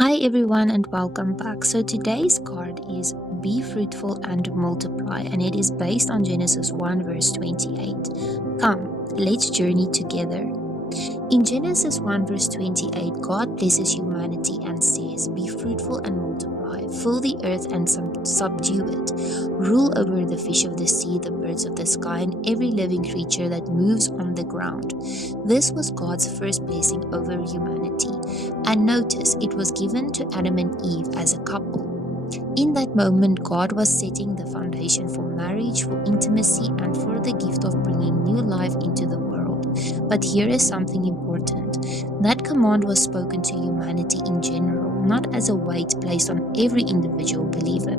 Hi everyone and welcome back. So today's card is Be Fruitful and Multiply, and it is based on Genesis 1 verse 28. Come, let's journey together. In Genesis 1 verse 28, God blesses humanity and says, Be fruitful and multiply, fill the earth and subdue it. Rule over the fish of the sea, the birds of the sky, and every living creature that moves on the ground. This was God's first blessing over humanity. And notice, it was given to Adam and Eve as a couple. In that moment, God was setting the foundation for marriage, for intimacy, and for the gift of bringing new life into the world. But here is something important. That command was spoken to humanity in general, not as a weight placed on every individual believer.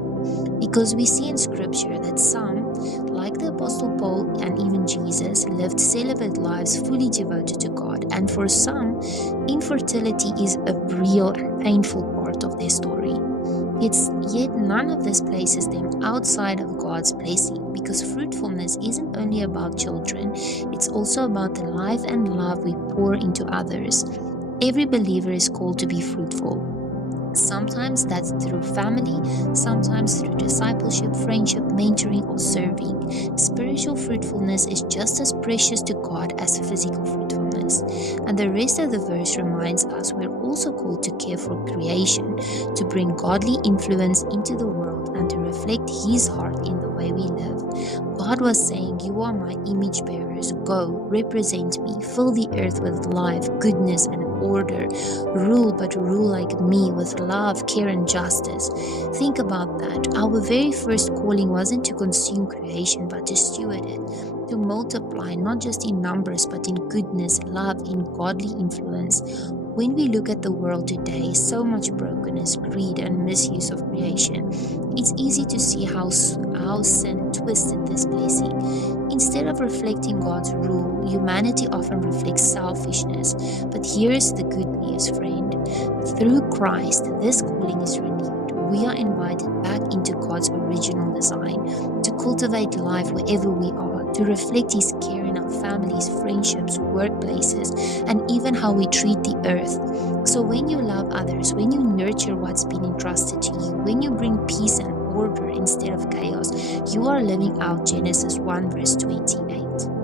Because we see in Scripture that some, like the Apostle Paul and even Jesus, lived celibate lives fully devoted to God. And for some, infertility is a real and painful part of their story. Yet none of this places them outside of God's blessing, because fruitfulness isn't only about children, it's also about the life and love we pour into others. Every believer is called to be fruitful. Sometimes that's through family, sometimes through discipleship, friendship, mentoring, or serving. Spiritual fruitfulness is just as precious to God as physical fruitfulness. And the rest of the verse reminds us we're also called to care for creation, to bring godly influence into the world, and to reflect His heart in the way we live. God was saying, You are my image bearers. Go, represent me, fill the earth with life, goodness, and order. Rule, but rule like me, with love, care, and justice. Think about that. Our very first calling wasn't to consume creation, but to steward it, to multiply, not just in numbers, but in goodness, love, in godly influence. When we look at the world today, so much brokenness, greed, and misuse of creation, it's easy to see how sin twisted this blessing. Instead of reflecting God's rule, humanity often reflects selfishness. But here's the good news, friend. Through Christ, this calling is renewed. We are invited back into God's original design, to cultivate life wherever we are, to reflect His care in our families, friendships, workplaces, and even how we treat the earth. So when you love others, when you nurture what's been entrusted to you, when you bring peace and order instead of chaos, you are living out Genesis 1 verse 28.